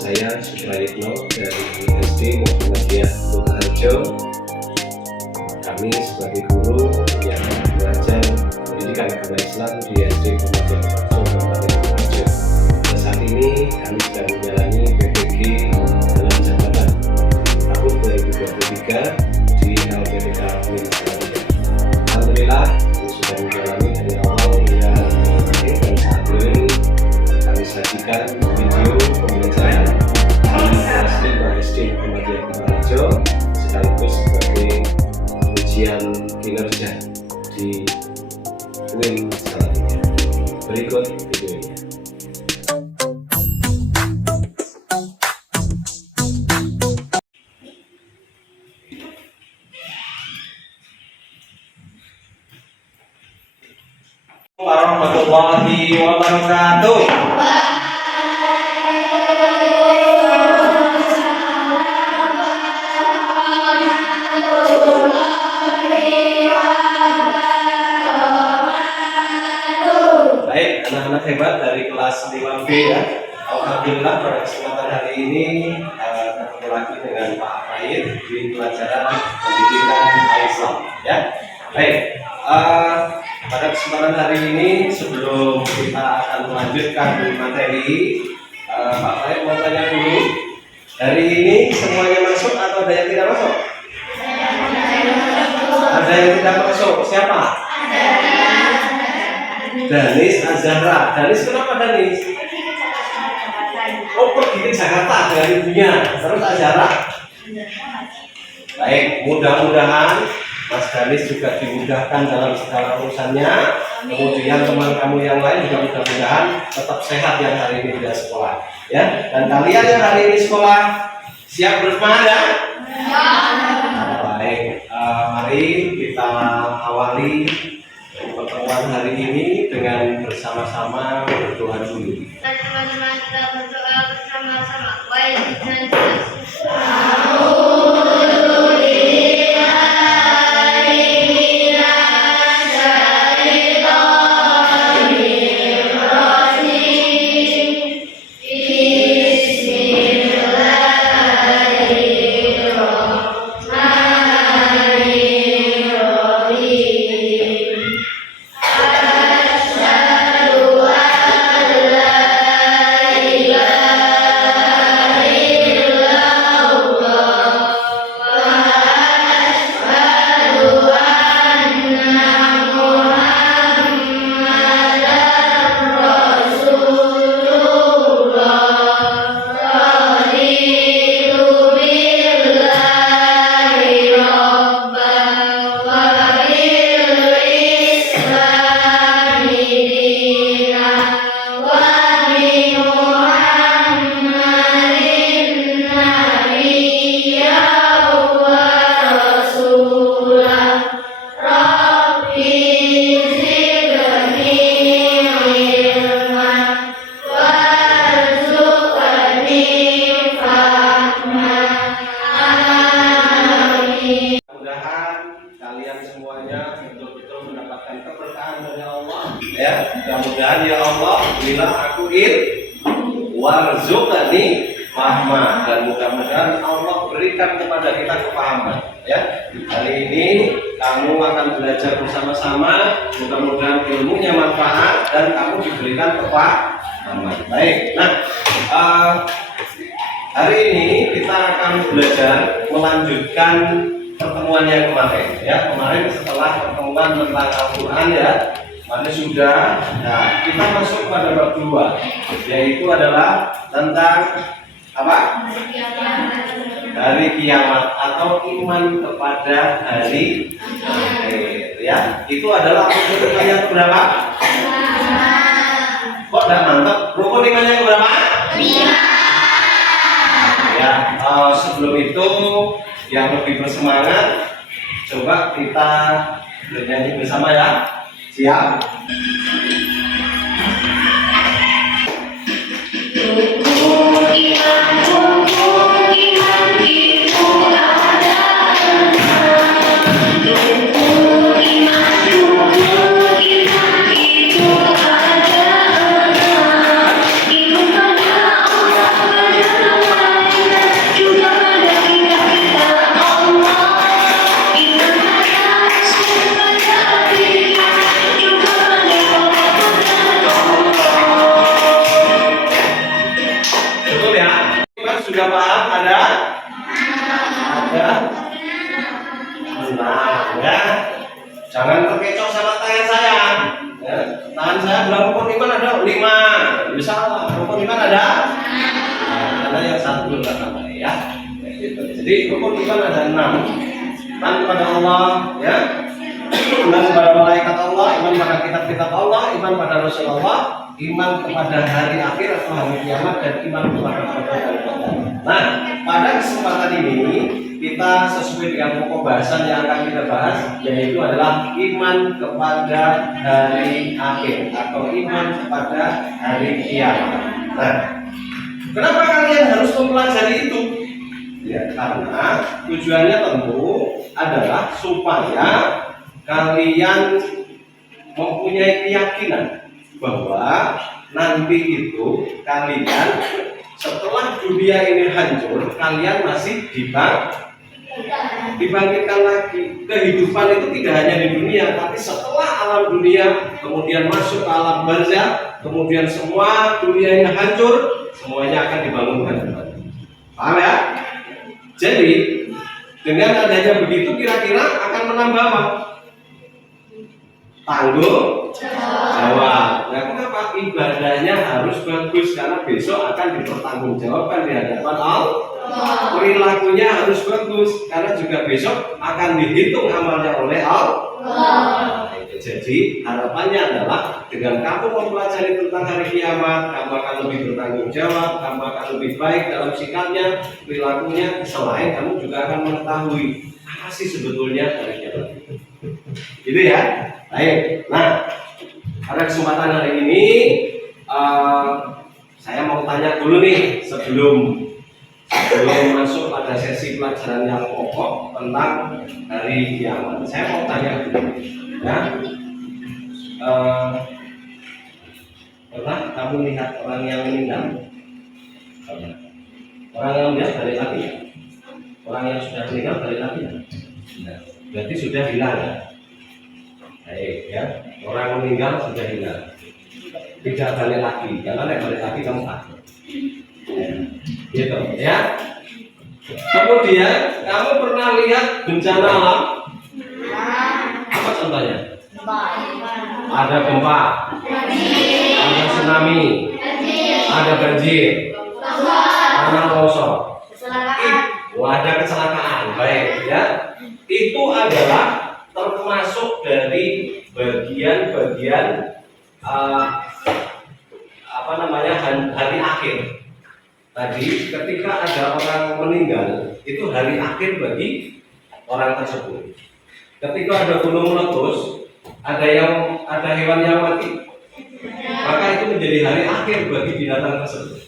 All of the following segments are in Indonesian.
saya Suprayitno dari SD Muhammadiyah Purwoharjo. Kami sebagai guru yang mengajar pendidikan agama Islam di SD Muhammadiyah Kabupaten Purwoharjo. Saat ini kami sedang menjalani PPG dalam jabatan tahun 2023 di LPTK UIN Salatiga. Alhamdulillah kami sudah menjalani dari awal hingga akhir, dan saat ini kami sajikan video pembelajaran di kelas 5 SD Muhammadiyah Purwoharjo sekaligus sebagai ujian kinerja di UIN Salatiga. Berikut videonya. Warahmatullahi wabarakatuh. Baik, anak-anak hebat dari kelas 5B ya. Alhamdulillah pada kesempatan hari ini ketemu lagi dengan Pak Faid di pelajaran pendidikan Islam ya. Baik, pada kesempatan hari ini sebelum kita akan melanjutkan materi, Pak Faid mau tanya dulu, hari ini semuanya masuk atau ada yang tidak masuk? Ada yang tidak masuk. Siapa? Danis Azhara. Danis kenapa Danis? Oh, pergi ke Jakarta dengan ibunya. Terus Azhara. Baik, mudah-mudahan Mas Danis juga dimudahkan dalam segala urusannya. Kemudian teman kamu yang lain juga mudah-mudahan tetap sehat yang hari ini tidak sekolah. Ya, dan kalian yang hari ini sekolah siap bersemangat? Ya. Baik, mari kita awali pertemuan hari ini dengan bersama-sama berdoa dulu. Teman-teman kita berdoa bersama-sama. Ya, mudah-mudahan ya Allah, berilah aku warzuqni fahma, dan mudah-mudahan Allah berikan kepada kita kepahaman. Ya, hari ini kamu akan belajar bersama-sama, mudah-mudahan ilmunya manfaat dan kamu diberikan kepahaman. Baik, nah hari ini kita akan belajar melanjutkan pertemuan yang kemarin. Ya, kemarin setelah pertemuan tentang Al-Quran ya. Mana sudah, nah kita masuk pada bab 2, yaitu adalah tentang apa? Hari kiamat atau iman kepada hari akhir. Ya, itu adalah rukun iman yang berapa? Kok tidak mantap? Rukun iman yang berapa? 5. Ya, sebelum itu yang lebih bersemangat, coba kita bernyanyi bersama ya. Siap? Rukun iman itu ada 6. Rukun iman itu ada 6. Iman pada Allah, pada Tenang ya. Jangan terkecoh sama tangan saya. Ya. Tangan saya bilang rukun iman ada 5. Bisa rukun iman ada? Nah, karena yang satu belum ada ya. Jadi rukun iman ada 6. Iman kepada Allah ya. Iman kepada malaikat Allah, iman pada kitab-kitab Allah, iman pada Rasulullah, iman kepada hari akhir atau hari kiamat, dan iman kepada Allah. Nah, pada kesempatan ini kita sesuai dengan pokok bahasan yang akan kita bahas, yaitu adalah iman kepada hari akhir atau iman kepada hari kiamat. Nah, kenapa kalian harus mempelajari itu? Ya, karena tujuannya tentu adalah supaya kalian mempunyai keyakinan bahwa nanti itu kalian setelah dunia ini hancur, kalian masih dibangkitkan lagi. Kehidupan itu tidak hanya di dunia, tapi setelah alam dunia, kemudian masuk ke alam barzah, kemudian semua dunia ini hancur, semuanya akan dibangunkan kembali. Paham ya? Jadi dengan adanya begitu, kira-kira akan menambah apa? Tanggung jawab. Nah, kenapa ibadahnya harus bagus? Karena besok akan dipertanggungjawabkan di hadapan Allah. Perilakunya harus bagus karena juga besok akan dihitung amalnya oleh Allah. Jadi harapannya adalah dengan kamu mempelajari tentang hari kiamat, kamu akan lebih bertanggung jawab, kamu akan lebih baik dalam sikapnya, perilakunya. Selain kamu juga akan mengetahui apa sih sebetulnya hari kiamat. Gitu ya. Baik. Nah, pada kesempatan hari ini saya mau tanya dulu nih sebelum masuk pada sesi pelajaran yang pokok tentang hari kiamat. Saya mau tanya dulu, ya. Pernah kamu lihat orang yang meninggal? Pernah. Orang yang meninggal balik lagi ya? Orang yang sudah meninggal balik lagi ya? Nah, berarti sudah hilang ya? Baik ya. Orang meninggal sudah hilang. Tidak balik lagi. Karena balik lagi kamu takut. Gitu ya. Kemudian kamu pernah lihat bencana alam? Apa contohnya? Ada gempa, ada tsunami, ada banjir, tanah longsor, ada kecelakaan. Baik ya. Itu adalah termasuk dari bagian-bagian hari akhir. Tadi ketika ada orang meninggal, itu hari akhir bagi orang tersebut. Ketika ada gunung meletus, ada hewan yang mati, maka itu menjadi hari akhir bagi binatang tersebut.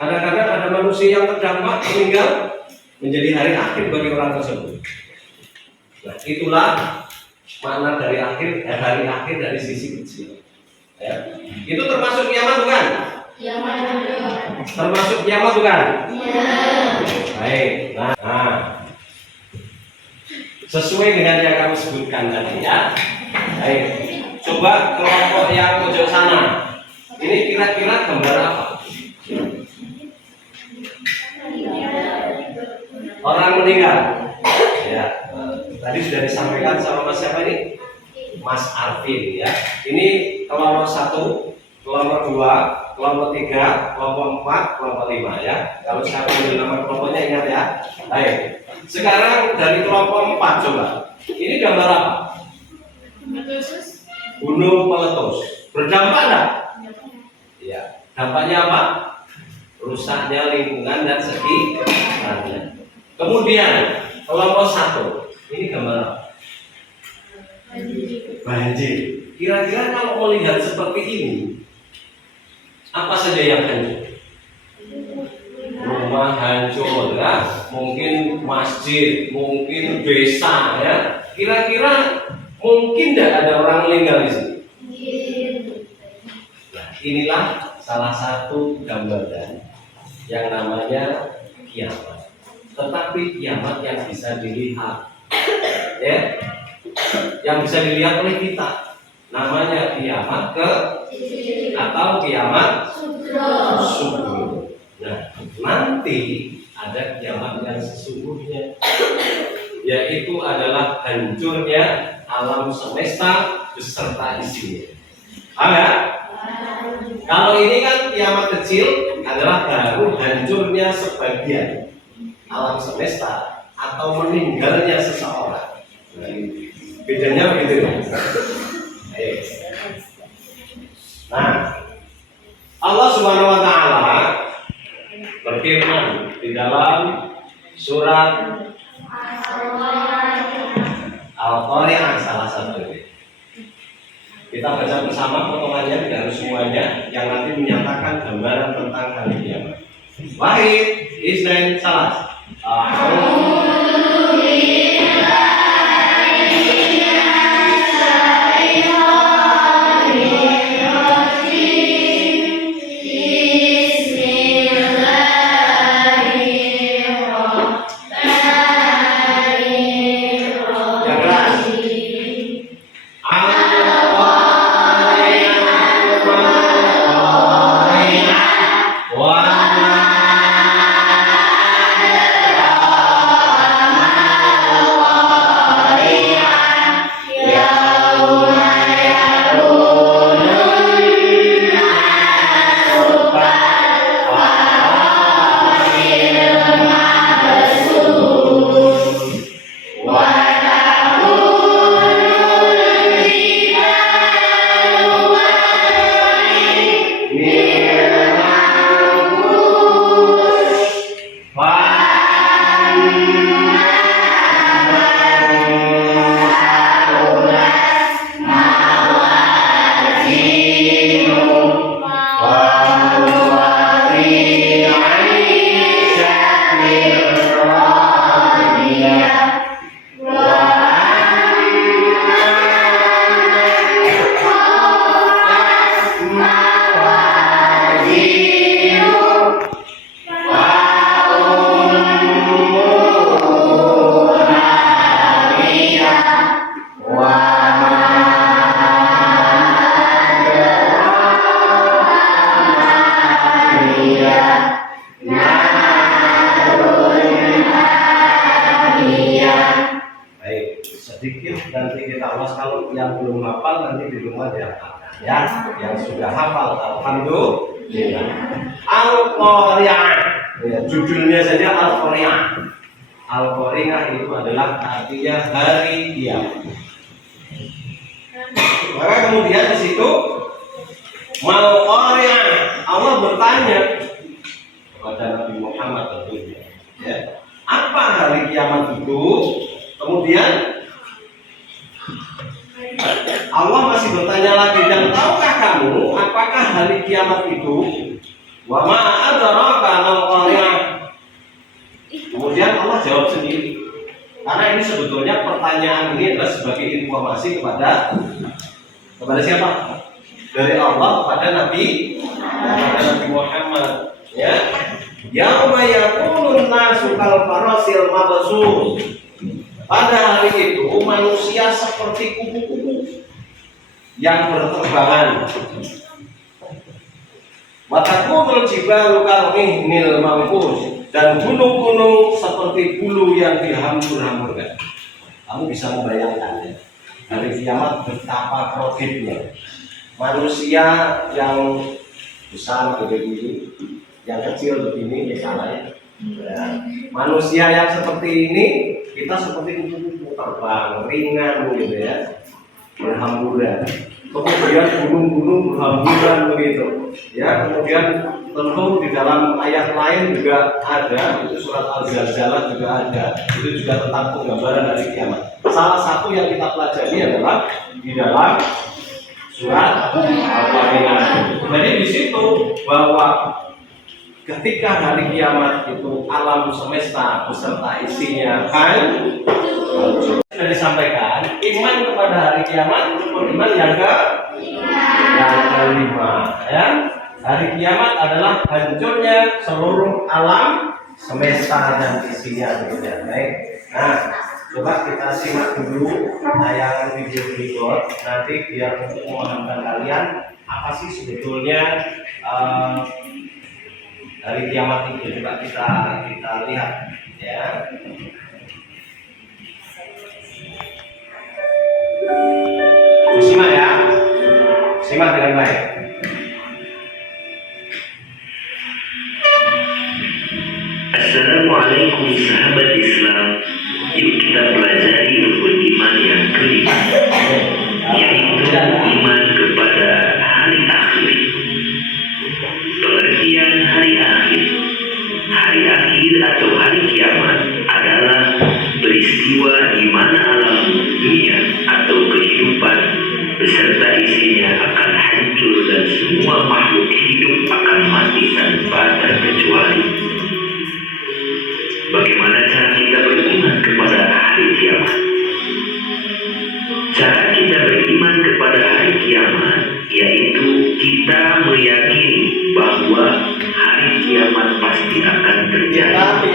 Kadang-kadang ada manusia yang terdampak meninggal, menjadi hari akhir bagi orang tersebut. Nah, itulah makna dari hari akhir dari sisi kecil. Ya. Itu termasuk kiamat bukan? Termasuk kiamat bukan? Baik. Nah, sesuai dengan yang kamu sebutkan tadi ya. Baik. Coba kelompok yang pojok sana. Ini kira-kira gambar apa? Orang meninggal. Ya. Tadi sudah disampaikan sama Mas siapa ini? Mas Arvin ya. Ini kelompok 1, kelompok 2, kelompok 3, kelompok 4, kelompok 5 ya. Kalau saya ambil nama kelompoknya ingat ya. Baik. Sekarang dari kelompok 4 coba. Ini gambar apa? Gunung meletus. Berdampak enggak? Iya. Dampaknya apa? Rusaknya lingkungan dan sekitarnya. Kemudian kelompok 1. Ini gambar apa? Banjir. Kira-kira kalau melihat seperti ini, apa saja yang hancur? Rumah hancur ya, mungkin masjid, mungkin desa ya. Kira-kira mungkin tidak ada orang meninggal di sini. Nah, inilah salah satu gambaran yang namanya kiamat. Tetapi kiamat yang bisa dilihat, ya, yang bisa dilihat oleh kita. Namanya kiamat atau kiamat subuh. Nah, nanti ada kiamat yang sesungguhnya. yaitu adalah hancurnya alam semesta beserta isinya. Paham ya? Kalau ini kan kiamat kecil adalah baru hancurnya sebagian alam semesta atau meninggalnya seseorang. Bedanya begitu ya. Nah, Allah Subhanahu wa taala berfirman di dalam surat Al-Qari'ah salah satu ini. Kita baca bersama potongannya, tidak harus semuanya, yang nanti menyatakan gambaran tentang hari kiamat. Wahid, Isnin, salah. Yang belum hafal nanti di rumah dihafalkan ya. Yang sudah hafal alhamdulillah. Al-Qari'ah ya, judulnya saja Al-Qari'ah. Al-Qari'ah itu adalah artinya hari kiamat. Maka kemudian di situ Mal-Qari'ah, Allah bertanya kepada Nabi Muhammad tentunya ya, apa hari kiamat itu? Kemudian Allah masih bertanya lagi, dan tahukah kamu apakah hari kiamat itu? Wa ma adraka mal-qari'ah. Kemudian Allah jawab sendiri. Karena ini sebetulnya pertanyaan ini adalah sebagai informasi kepada siapa? Dari Allah kepada Nabi Muhammad. Ya. Yauma yakunun nasu kal farasil mabsus. Pada hari itu manusia seperti kupu-kupu yang berterbangan. Watakunul jibalu kalmihnil mangkus, dan gunung-gunung seperti bulu yang dihambur-hamburkan. Kamu bisa membayangkan ya, hari kiamat betapa krogetnya. Manusia yang besar begini, yang kecil begini, ya salah ya. Manusia yang seperti ini, kita seperti kupu-kupu terbang, ringan gitu ya, berhamburan. Kemudian gunung-gunung berhamburan begitu. Ya, kemudian tentu di dalam ayat lain juga ada, itu surat Al-Zalzalah juga ada. Itu juga tentang penggambaran hari kiamat. Salah satu yang kita pelajari adalah di dalam surat Al-Qari'ah. Jadi di situ bahwa ketika hari kiamat itu alam semesta beserta isinya sudah disampaikan, iman kepada hari kiamat rukun iman yang kelima ya. Hari kiamat adalah hancurnya seluruh alam semesta dan isinya begitu ya. Baik. Nah, coba kita simak dulu tayangan video berikut nanti biar untuk memahamkan kalian apa sih sebetulnya hari kiamat itu. Coba kita lihat ya. Simak dengan baik. Assalamualaikum sahabat Islam. Yuk kita pelajari rukun iman yang kelima, yaitu iman kepada hari akhir. Pengertian hari akhir. Hari akhir atau hari kiamat adalah peristiwa di mana alam dunia atau kehidupan beserta isinya akan hancur dan semua makhluk hidup akan mati tanpa terkecuali. Bagaimana cara kita beriman kepada hari kiamat? Cara kita beriman kepada hari kiamat yaitu kita meyakini bahwa hari kiamat pasti akan terjadi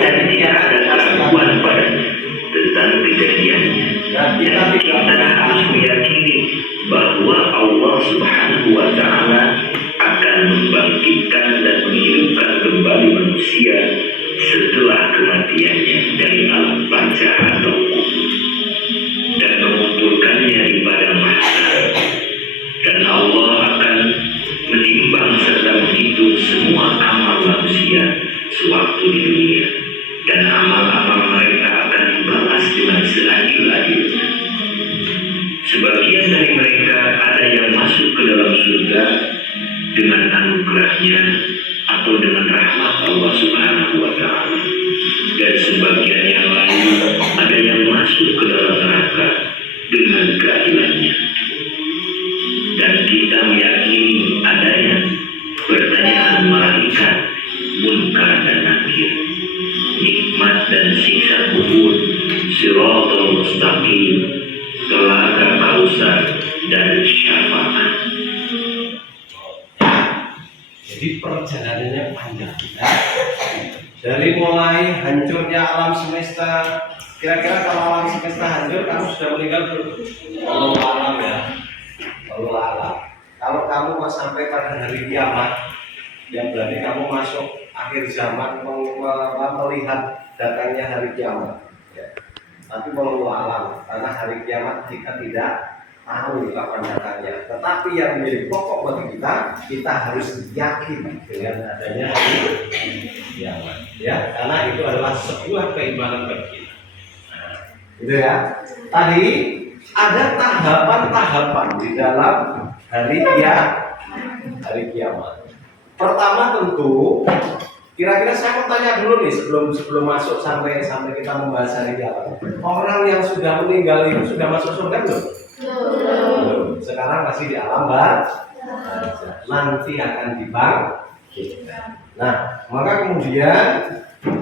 dan tidak ada keraguan padanya tentang kejadiannya. Dan kita harus meyakini bahwa Allah Subhanahu wa Ta'ala akan membangkitkan dan menghidupkan kembali manusia setelah kematiannya dari alam barzah atau kubur dan mengumpulkannya di padang mahsyar, dan Allah akan menimbang serta menghitung semua amal manusia sewaktu di dunia, dan amal-amal mereka akan dibalas dengan seadil-adilnya. Sebagian dari mereka ada yang masuk ke dalam surga dengan anugerahnya atau dengan rahmat Allah Subhanahu wa Ta'ala, dan sebagian yang lain ada yang masuk ke dalam neraka dengan keadilannya. Dan kita meyakini adanya pertanyaan malaikat, munkar dan nakir, nikmat dan siksa kubur, siratal mustaqim, telaga kausar, dan syafaat. Jadi perjalanannya panjang ya. Dari mulai hancurnya alam semesta. Kira-kira kalau alam semesta hancur, kamu sudah meninggal belum? Allah alam ya. Allah alam. Kalau kamu mau sampai pada hari kiamat, yang berarti kamu masuk akhir zaman, melihat datangnya hari kiamat ya. Tapi Allah alam, karena hari kiamat kita tidak tahu kapan datangnya. Tetapi yang menjadi pokok bagi kita harus yakin dengan adanya hari kiamat ya, karena itu adalah sebuah keimanan bagi kita. Nah, itu ya. Tadi ada tahapan-tahapan di dalam hari kiamat. Pertama tentu, kira-kira saya mau tanya dulu nih sebelum masuk sampai kita membahas hari kiamat. Orang yang sudah meninggal itu sudah masuk surga belum? Belum. Sekarang masih di alam barzah. Nanti akan dibangkitkan. Nah, maka kemudian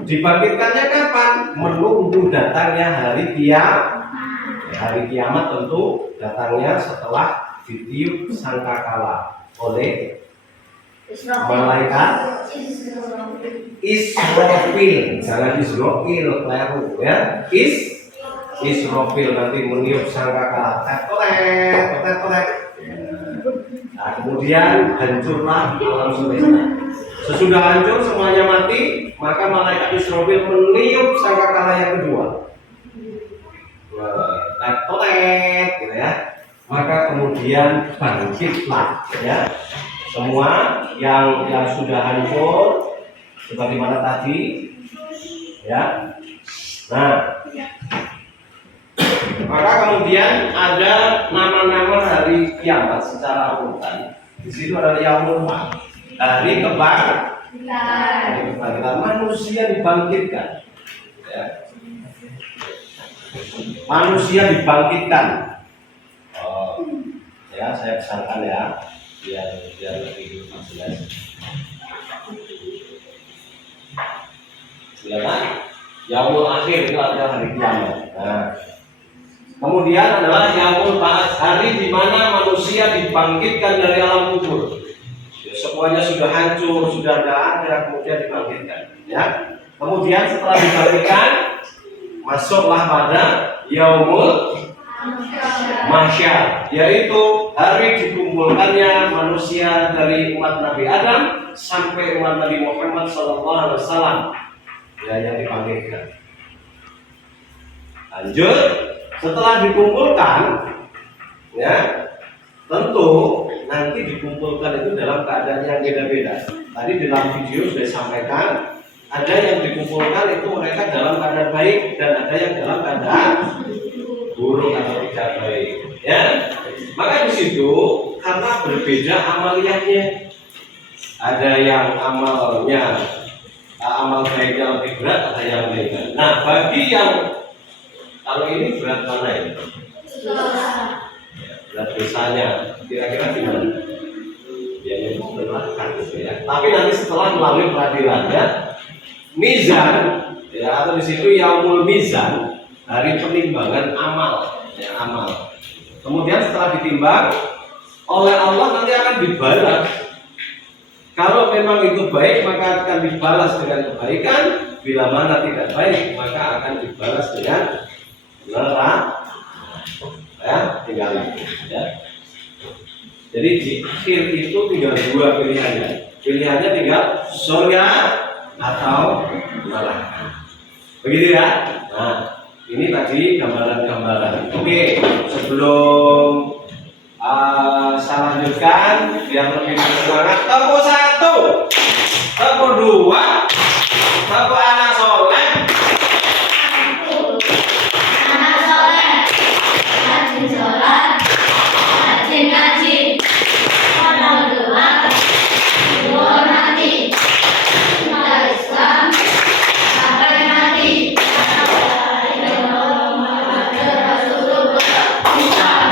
dibangkitkannya kapan? Menunggu datangnya hari kiamat. Hari kiamat tentu datangnya setelah ditiup sangkakala oleh malaikat Israfil. Jangan Israfil, keliru ya. Israfil nanti meniup sangkakala. Tetet. Nah, kemudian hancurlah alam semesta. Sesudah hancur semuanya mati, maka malaikat Israfil meniup sangkakala yang kedua. Tetet gitu ya. Maka kemudian bangkitlah ya. Semua yang sudah hancur sebagaimana tadi ya. Nah, maka kemudian ada nama-nama hari kiamat secara urutan. Di situ ada Yaumul Ba'ts, hari kebangkitan, manusia dibangkitkan. Ya. Manusia dibangkitkan. Oh, ya saya besarkan ya, biar lebih jelas. Kelihatan? Yaumul Akhir itu adalah hari kiamat. Nah, kemudian adalah Yaumul Ba'ts, hari di mana manusia dibangkitkan dari alam kubur. Ya, semuanya sudah hancur, sudah tidak ada, kemudian dibangkitkan. Ya. Kemudian setelah dibangkitkan, masuklah pada Yaumul Mahsyar, yaitu hari dikumpulkannya manusia dari umat Nabi Adam sampai umat Nabi Muhammad SAW. Ya, yang dibangkitkan. Lanjut. Setelah dikumpulkan, ya, tentu nanti dikumpulkan itu dalam keadaan yang beda-beda. Tadi dalam video sudah disampaikan, ada yang dikumpulkan itu mereka dalam keadaan baik dan ada yang dalam keadaan buruk atau tidak baik. Ya, maka di situ karena berbeda amaliyahnya, ada yang amalnya amal baiknya lebih berat, ada yang ringan. Nah, bagi yang kalau ini berat mana ini? Berat dosanya, kira-kira gimana? Dia menolakkan gitu ya. Tapi nanti setelah melalui peradilannya, mizan, ya, atau di situ yaumul mizan, hari penimbangan amal, ya, amal. Kemudian setelah ditimbang oleh Allah nanti akan dibalas. Kalau memang itu baik maka akan dibalas dengan kebaikan. Bila mana tidak baik maka akan dibalas dengan neraka. Ya, tinggal itu. Ya. Jadi di akhir itu tinggal dua pilihannya. Pilihannya tinggal surga atau neraka. Begitu ya. Nah, ini tadi gambaran-gambaran. Oke, sebelum saya lanjutkan biar lebih bersemangat. Tepuk 1, tepuk 2, tepuk anak soleh. Anak soleh, rajin sholat, rajin ngaji, pandang doa, doa nanti, cinta Islam, sampai mati.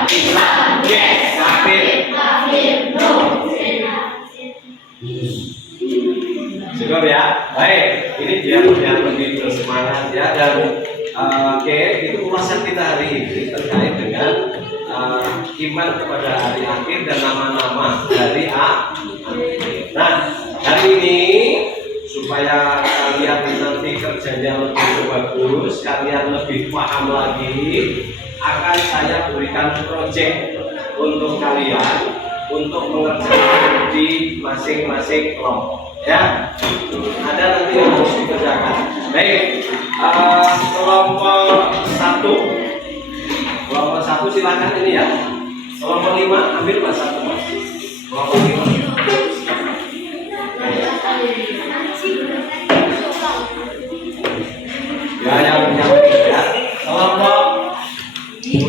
Islam, Yes, kafir. kafir, no. Cukup ya. Baik, ini biar lebih bersemangat ya. Dan oke, itu ulasan kita hari ini terkait dengan iman kepada hari akhir dan nama-nama dari Nah, hari ini supaya kalian nanti kerjanya lebih bagus, kalian lebih paham lagi, akan saya berikan proyek untuk kalian untuk mengerjakan di masing-masing kelompok. Ya, ada nanti yang harus dikerjakan. Baik, kelompok 1 silakan ini ya. Kelompok 5 ambil mas 1 mas. Kelompok 5. Ya, yang ya. Kelompok 2.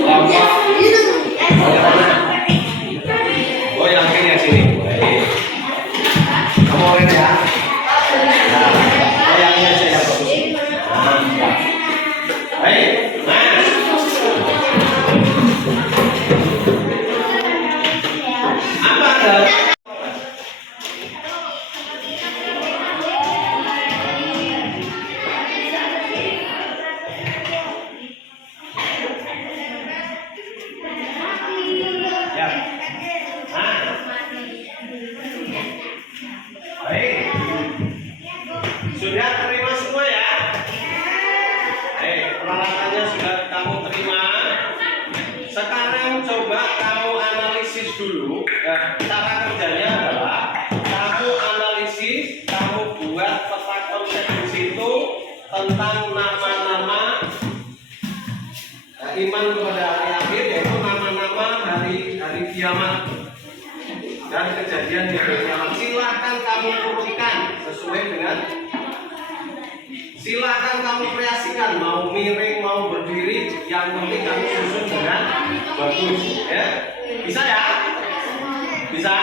Kelompok. Oh, yang ini ya sini. Baik. Kamu ini ya. Nah, oh, yang ini aja yang bagus. Nah, ya. Baik. Nah. Apa ada? Ya. Nah. Baik. Sudah terima semua ya? Baik, peralatannya sudah kamu terima. Sekarang coba kamu analisis dulu. Cara kerjanya adalah kamu analisis, kamu buat peta konsep di situ tentang nama-nama iman kepada hari akhir, yaitu nama-nama hari kiamat dan kejadian di hari kiamat. Silakan kamu urutkan sesuai dengan, silakan kamu kreasikan, mau miring mau berdiri, yang penting kamu susun dengan bagus ya. Bisa ya? Bisa?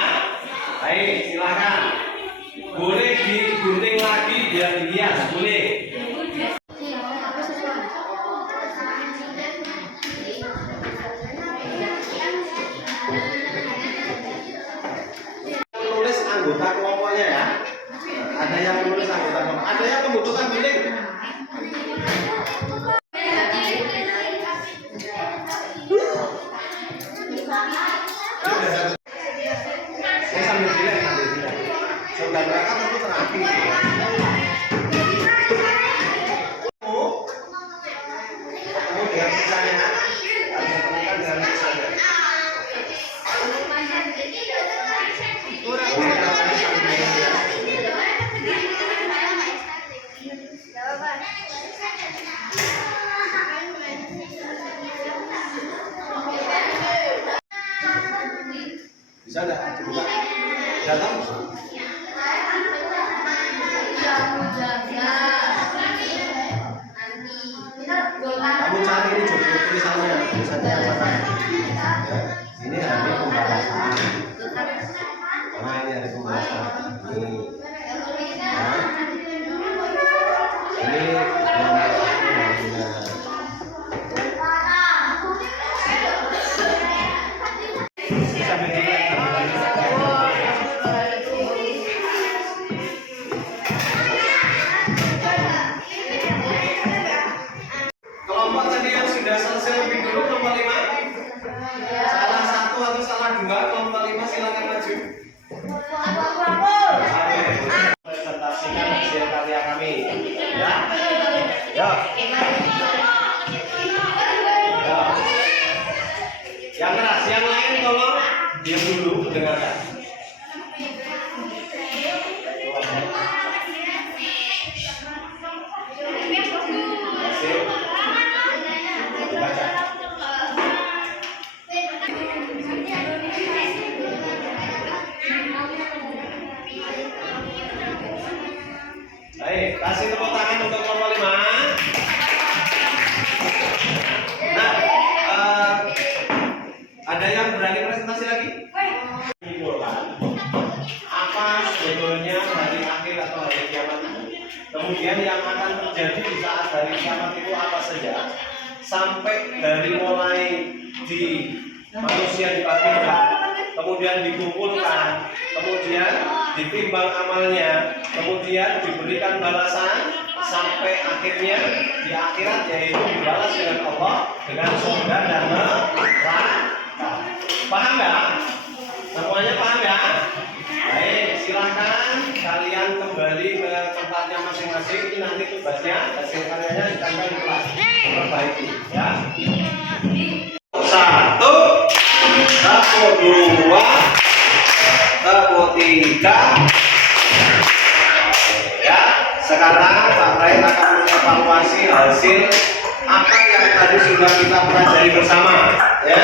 Baik, silakan. Boleh digunting lagi biar dihias, boleh. Menulis anggota kelompoknya ya. Ada yang menulis anggota kelompok, ada yang membutuhkan guling. Saya sambil jilat. Saudara mereka tentu terakhir. Bisa nggak dibuka? Datang? Kamu cari ini judul tulisannya, tulisannya yang mana? Ya, ini hari pembalasan. Nah, ini hari pembalasan. Ini. Nah, ini bisa kelompok tadi yang sudah selesai lebih dulu kelompok 5. Salah satu atau salah dua kelompok 5 silakan maju. Presentasikan hasil karya kami. Ya. Ya. Ya. Yang keras, yang lain tolong diam dulu dengarkan. Baik, kasih tepuk tangan untuk kelompok 5. Nah, ada yang berani presentasi lagi? Apa sebetulnya hari akhir atau hari kiamat itu? Kemudian yang akan terjadi di saat hari kiamat itu apa saja? Sampai dari mulai di manusia dibangkitkan, kemudian dikumpulkan, kemudian ditimbang amalnya, kemudian diberikan balasan sampai akhirnya di akhirat yaitu dibalas dengan Allah dengan surga dan neraka. Paham nggak? Semuanya paham ya? Baik, silakan kalian kembali ke tempatnya masing-masing. Ini nanti tugasnya hasil karyanya ditambah di kelas. Perbaiki ya. 1, tepuk 2, tepuk 3. Ya, sekarang Pak Rai akan mengevaluasi hasil apa yang tadi sudah kita pelajari bersama. Ya,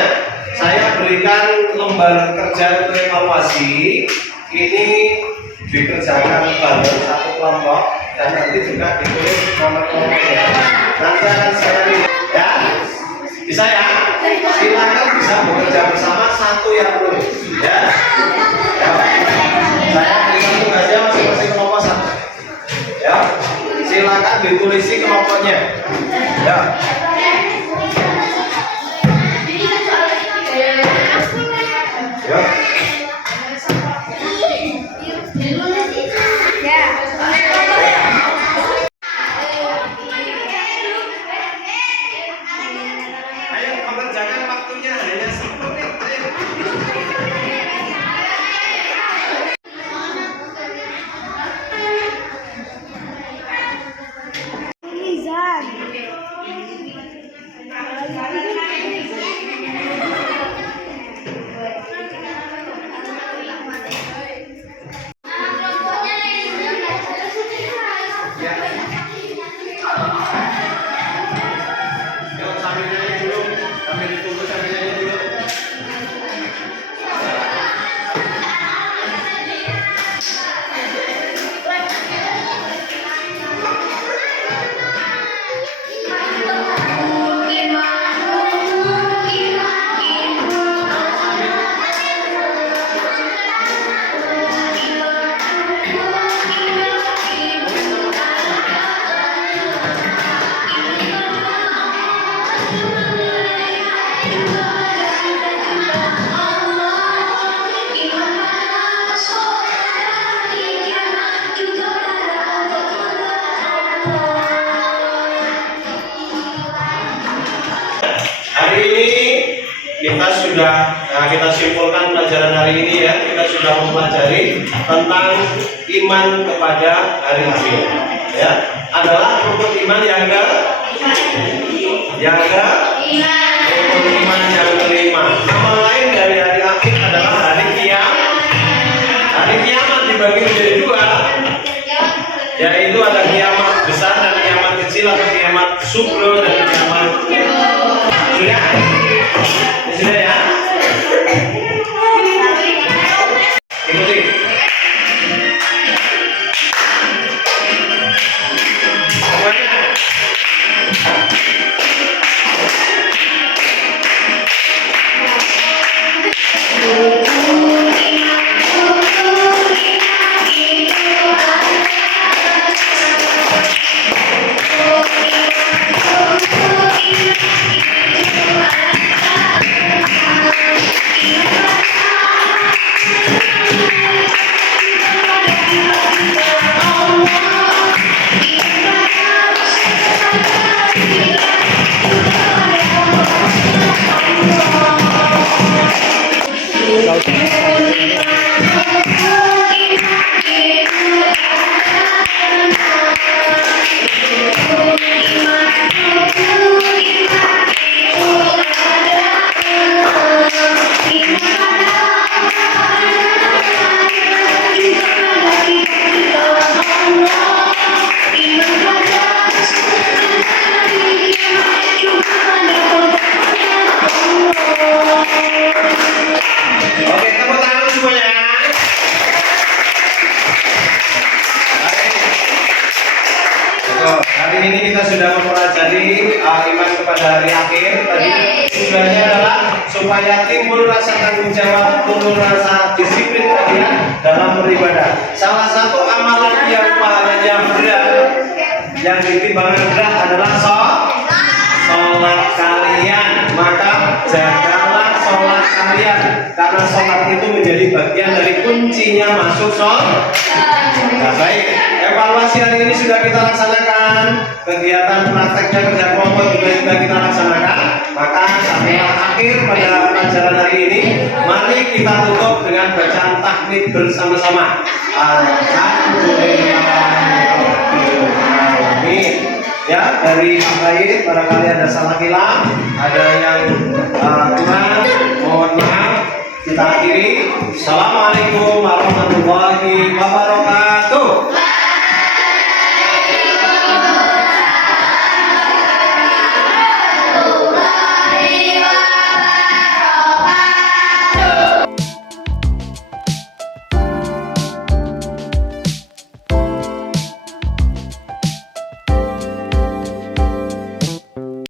saya berikan lembar kerja untuk evaluasi. Ini dikerjakan bareng satu kelompok dan nanti juga ditulis nomor kelompoknya. Nanti akan saya lihat ya. Bisa ya? Silakan bisa bekerja bersama satu yang tulis ya. Ya. Saya berikan tugasnya masing-masing kelompok satu. Ya. Silakan ditulisi kelompoknya. Ya. Ya. Ayo mengerjakan waktunya hanya 10 menit. Ayo. Yuk, sambil nyanyi dulu, sambil ditunggu sambil nyanyi dulu. Hari ini kita simpulkan pelajaran hari ini ya. Kita sudah mempelajari tentang iman kepada hari akhir. Ya, adalah rukun iman yang rukun iman yang kelima. Nama lain dari hari akhir adalah hari kiamat. Hari kiamat dibagi menjadi dua, yaitu ada kiamat besar dan kiamat kecil atau kiamat sugro dan kiamat sudah ya. iman kepada hari akhir tadi tujuannya adalah supaya timbul rasa tanggung jawab, timbul rasa disiplin kalian dalam beribadah. Salah satu amalan yang pahalanya berat, yang ditimbangan berat adalah sholat kalian. Maka jagalah sholat kalian, karena sholat itu menjadi bagian dari kuncinya masuk sholat. Nah, baik, evaluasi hari ini sudah kita laksanakan, kegiatan prakteknya kerja kelompok juga sudah kita laksanakan. Maka sampai akhir pada pelajaran hari ini, mari kita tutup dengan bacaan tahmid bersama-sama. Alhamdulillahirobbilalamin. Ya, dari Pak Baik, barangkali ada salah hilang, ada yang kurang, mohon maaf. Kita akhiri. Assalamualaikum warahmatullahi wabarakatuh.